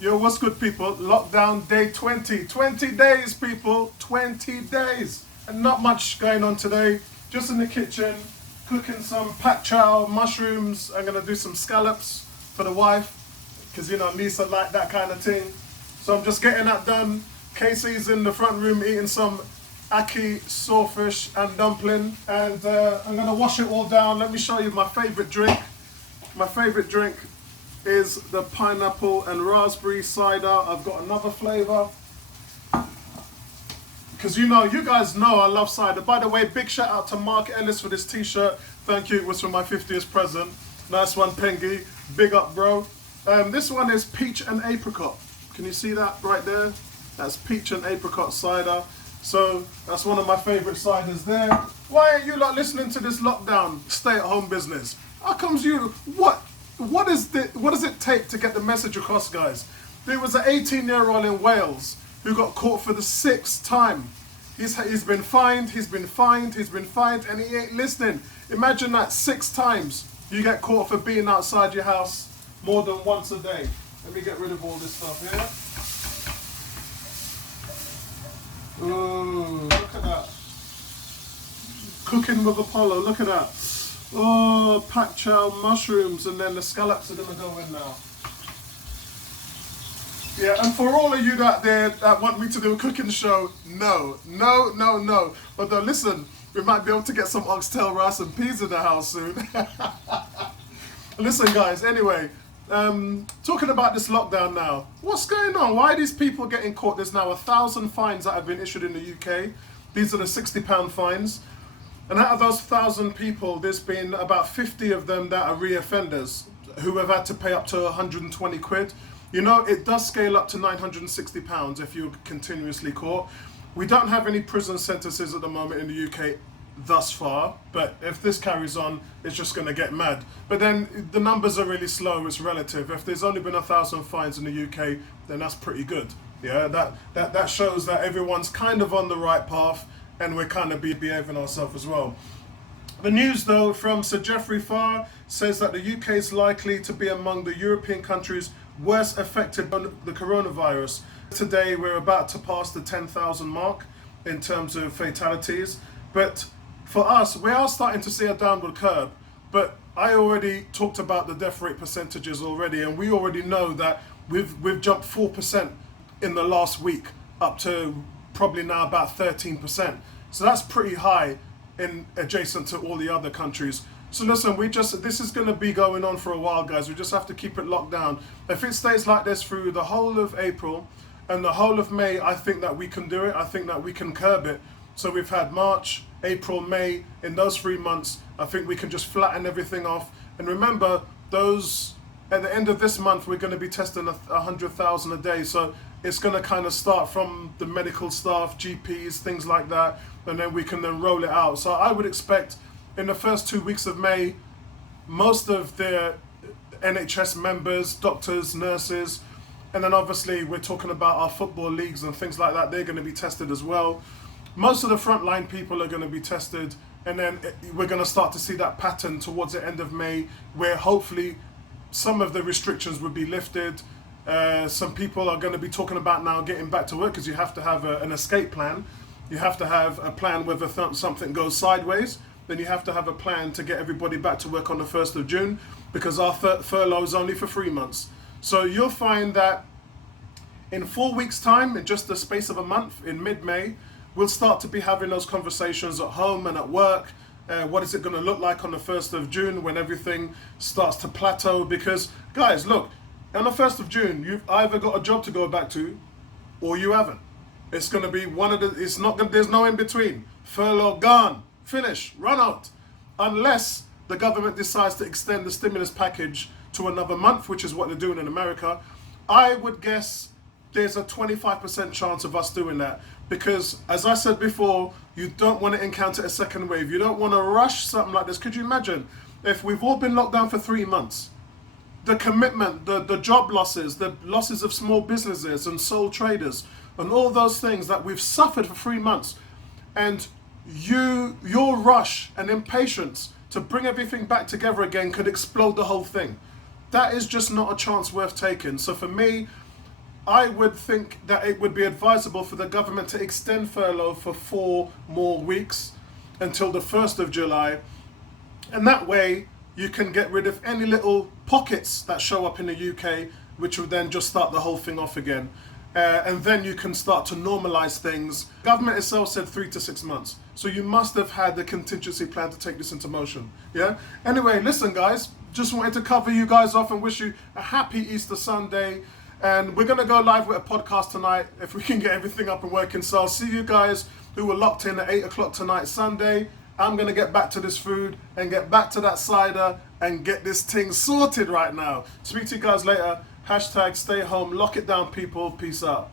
Yo, what's good, people? Lockdown day 20. 20 days, people. 20 days. And not much going on today. Just in the kitchen, cooking some pat chow, mushrooms. I'm going to do some scallops for the wife. Because, Lisa like that kind of thing. So I'm just getting that done. Casey's in the front room eating some ackee, sawfish and dumpling. And I'm going to wash it all down. Let me show you my favorite drink. My favorite drink is the pineapple and raspberry cider. I've got another flavor. Because you guys know I love cider. By the way, big shout out to Mark Ellis for this t-shirt. Thank you, it was for my 50th present. Nice one, Pengy. Big up, bro. This one is peach and apricot. Can you see that right there? That's peach and apricot cider. So that's one of my favorite ciders there. Why aren't you lot listening to this lockdown stay-at-home business? How comes you, what does it take to get the message across, guys? There was an 18-year-old in Wales who got caught for the 6th time. He's been fined, and he ain't listening. Imagine that 6 times you get caught for being outside your house more than once a day. Let me get rid of all this stuff here. Ooh, look at that. Cooking with Apollo, look at that. Oh, pat chow, mushrooms, and then the scallops are going to go in now. Yeah, and for all of you that want me to do a cooking show, no. But listen, we might be able to get some oxtail rice and peas in the house soon. Listen, guys, anyway, talking about this lockdown now. What's going on? Why are these people getting caught? There's now 1,000 fines that have been issued in the UK. These are the £60 fines. And out of those 1,000 people, there's been about 50 of them that are re-offenders who have had to pay up to 120 quid. It does scale up to £960 if you're continuously caught. We don't have any prison sentences at the moment in the UK thus far, but if this carries on, it's just going to get mad. But then the numbers are really slow, it's relative. If there's only been 1,000 fines in the UK, then that's pretty good. Yeah, that shows that everyone's kind of on the right path, and we're kind of behaving ourselves as well. The news, though, from Sir Geoffrey Farr says that the UK is likely to be among the European countries worst affected by the coronavirus. Today, we're about to pass the 10,000 mark in terms of fatalities. But for us, we are starting to see a downward curve. But I already talked about the death rate percentages already, and we already know that we've jumped 4% in the last week, up to probably now about 13%. So that's pretty high in adjacent to all the other countries. So listen, this is going to be going on for a while, guys. We just have to keep it locked down. If it stays like this through the whole of April and the whole of May, I think that we can do it. I think that we can curb it. So we've had March, April, May. In those 3 months, I think we can just flatten everything off. And remember, at the end of this month, we're going to be testing 100,000 a day. So it's going to kind of start from the medical staff, GPs, things like that, and then we can then roll it out. So I would expect in the first 2 weeks of May, most of the NHS members, doctors, nurses, and then obviously we're talking about our football leagues and things like that, they're going to be tested as well. Most of the frontline people are going to be tested, and then we're going to start to see that pattern towards the end of May, where hopefully some of the restrictions will be lifted. Some people are going to be talking about now getting back to work, because you have to have an escape plan. You have to have a plan whether something goes sideways. Then you have to have a plan to get everybody back to work on the 1st of June, because our furlough is only for 3 months. So you'll find that in 4 weeks' time, in just the space of a month, in mid-May, we'll start to be having those conversations at home and at work. What is it going to look like on the 1st of June when everything starts to plateau? Because, guys, look, on the 1st of June, you've either got a job to go back to or you haven't. It's going to be there's no in between. Furlough gone, finish, run out. Unless the government decides to extend the stimulus package to another month, which is what they're doing in America. I would guess there's a 25% chance of us doing that. Because, as I said before, you don't want to encounter a second wave. You don't want to rush something like this. Could you imagine if we've all been locked down for 3 months? The commitment, the job losses, the losses of small businesses and sole traders, and all those things that we've suffered for 3 months. And your rush and impatience to bring everything back together again could explode the whole thing. That is just not a chance worth taking. So for me, I would think that it would be advisable for the government to extend furlough for 4 more weeks until the 1st of July. And that way you can get rid of any little pockets that show up in the UK, which will then just start the whole thing off again. And then you can start to normalize things. Government itself said 3 to 6 months. So you must have had the contingency plan to take this into motion. Yeah? Anyway, listen guys, just wanted to cover you guys off and wish you a happy Easter Sunday. And we're going to go live with a podcast tonight if we can get everything up and working. So I'll see you guys who were locked in at 8 o'clock tonight, Sunday. I'm going to get back to this food and get back to that cider and get this thing sorted right now. Speak to you guys later. Hashtag stay home. Lock it down, people. Peace out.